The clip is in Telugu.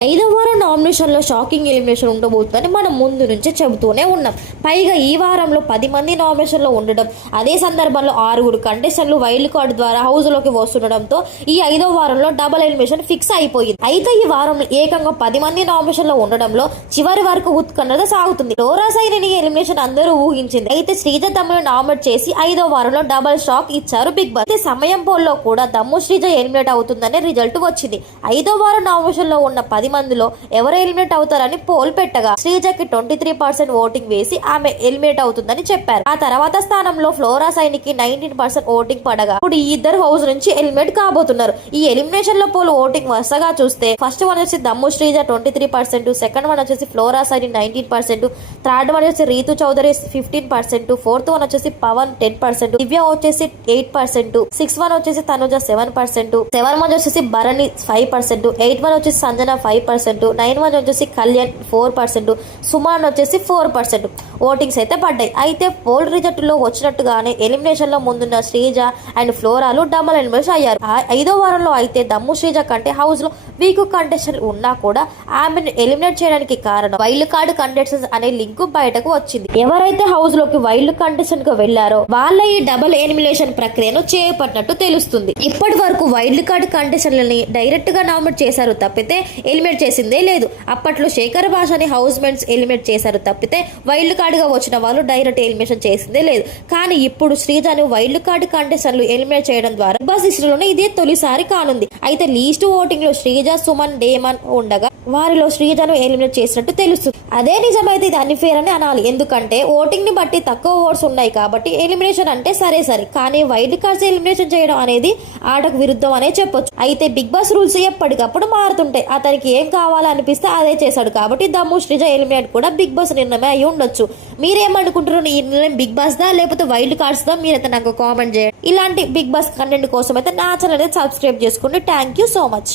ఐదో వారం ఎలిమినేషన్లో షాకింగ్ ఎలిమినేషన్ ఉండబోతుందని మనం ముందు నుంచే చెబుతూనే ఉన్నాం. పైగా ఈ వారంలో పది మంది నామినేషన్లో ఉండడం అదే సందర్భంలో ఆరుగురు కంటెస్టెంట్లు వైల్డ్ కార్డు ద్వారా హౌస్లోకి వస్తుండడంతో ఈ ఐదో వారంలో డబుల్ ఎలిమినేషన్ ఫిక్స్ అయిపోయింది. అయితే ఈ వారంలో ఏకంగా పది మంది నామినేషన్లో ఉండడంలో చివరి వరకు ఉత్కంఠత సాగుతుంది. లోరా సైనిని ఎలిమినేషన్ అందరూ ఊహించింది. అయితే శ్రీజ తమ్మును నామినేట్ చేసి ఐదో వారంలో డబుల్ షాక్ ఇచ్చారు బిగ్ బాస్. అయితే సమయం పోల్లో కూడా దమ్ము శ్రీజ ఎలిమినేట్ అవుతుందనే రిజల్ట్ వచ్చింది. ఐదో వారం నామినేషన్లో ఉన్న పది మందిలో ఎవరైనా ఎలిమినేట్ అవుతారని పోల్ పెట్టగా శ్రీజకి ట్వంటీ త్రీ పర్సెంట్ ఓటింగ్ వేసి ఆమె ఎలిమినేట్ అవుతుందని చెప్పారు. ఆ తర్వాత స్థానంలో ఫ్లోరా సైనికి నైన్టీన్ పర్సెంట్ ఓటింగ్ పడగా ఇప్పుడు ఈ ఇద్దరు హౌస్ నుంచి ఎలిమినేట్ కాబోతున్నారు. ఈ ఎలిమినేషన్లో పోల్ ఓటింగ్ వరుసగా చూస్తే ఫస్ట్ వన్ వచ్చి Dammu Srija twenty three percent second one వచ్చేసి Flora Saini nineteen percent third one వచ్చేసి Rithu Chowdary fifteen percent fourth one వచ్చేసి పవన్ టెన్ పర్సెంట్ దివ్య వచ్చేసి ఎయిట్ పర్సెంట్ సిక్స్ వన్ వచ్చేసి Tanuja seven percent seven one వచ్చేసి Bharani five percent eight one వచ్చేసి Sanjana five percent nine one వచ్చేసి కళ్యాణ్ ఫోర్ పర్సెంట్ సుమాన్ వచ్చేసి ఫోర్ పర్సెంట్. ఓటింగ్స్ అయితే పడ్డాయి. అయితే పోల్ రిజల్ట్లో వచ్చినట్టుగానే ఎలిమినేషన్లో ముందున్న శ్రీజ అండ్ ఫ్లోరాలు డబల్ ఎలిమినేషన్ అయ్యారు. ఐదో వారంలో అయితే దమ్ము శ్రీజ కంటే హౌస్లో వీక్ కంటెస్టెంట్ ఉన్నా కూడా ఆమెను ఎలిమినేట్ చేయడానికి కారణం వైల్డ్ కార్డ్ కంటెస్టెంట్స్ అనే లింక్ బయటకు వచ్చింది. ఎవరైతే హౌస్లోకి వైల్డ్ కంటెస్టెంట్కు వెళ్ళారో వాళ్ళ ఈ డబుల్ ఎలిమినేషన్ ప్రక్రియను చేపట్టినట్టు తెలుస్తుంది. ఇప్పటి వరకు వైల్డ్ కార్డ్ కంటెస్టెంట్లని డైరెక్ట్గా నామినేట్ చేశారు తప్పితే ఎలిమినేట్ చేసిందే లేదు. అప్పట్లో శేఖర్ భాషని హౌస్ మెంట్స్ ఎలిమినేట్ చేశారు తప్పితే వైల్డ్ కార్డ్గా వచ్చిన వాళ్ళు డైరెక్ట్ ఎలిమినేషన్ చేసిందే లేదు. కానీ ఇప్పుడు శ్రీజాని వైల్డ్ కార్డ్ కంటెస్టెంట్లు ఎలిమినేట్ చేయడం ద్వారా బిగ్ బాస్ హిస్టరీలోనే ఇదే తొలిసారి కానుంది. అయితే లీస్ట్ ఓటింగ్లో శ్రీజ సుమన్ డేమన్ ఉండగా వారిలో శ్రీజను ఎలిమినేట్ చేసినట్టు తెలుస్తుంది అదే నిజమైతే ఇది అన్ఫేర్ అని అనాలి. ఎందుకంటే ఓటింగ్ని బట్టి తక్కువ ఓట్స్ ఉన్నాయి కాబట్టి ఎలిమినేషన్ అంటే సరే సరే. కానీ వైల్డ్ కార్డ్స్ ఎలిమినేషన్ చేయడం అనేది ఆటకు విరుద్ధం అనే చెప్పొచ్చు. అయితే బిగ్ బాస్ రూల్స్ ఎప్పటికప్పుడు మారుతుంటాయి. అతనికి ఏం కావాలనిపిస్తే అదే చేశాడు కాబట్టి దమ్ము శ్రీజ ఎలిమినేట్ కూడా బిగ్ బాస్ నిర్ణయమే అయి ఉండొచ్చు. మీరేమనుకుంటారు ఈ నిర్ణయం బిగ్ బాస్ దా లేకపోతే వైల్డ్ కార్డ్స్ దా మీరైతే నాకు కామెంట్ చేయండి. ఇలాంటి బిగ్ బాస్ కంటెంట్ కోసం అయితే నా ఛానల్ అయితే సబ్స్క్రైబ్ చేసుకోండి. Thank you so much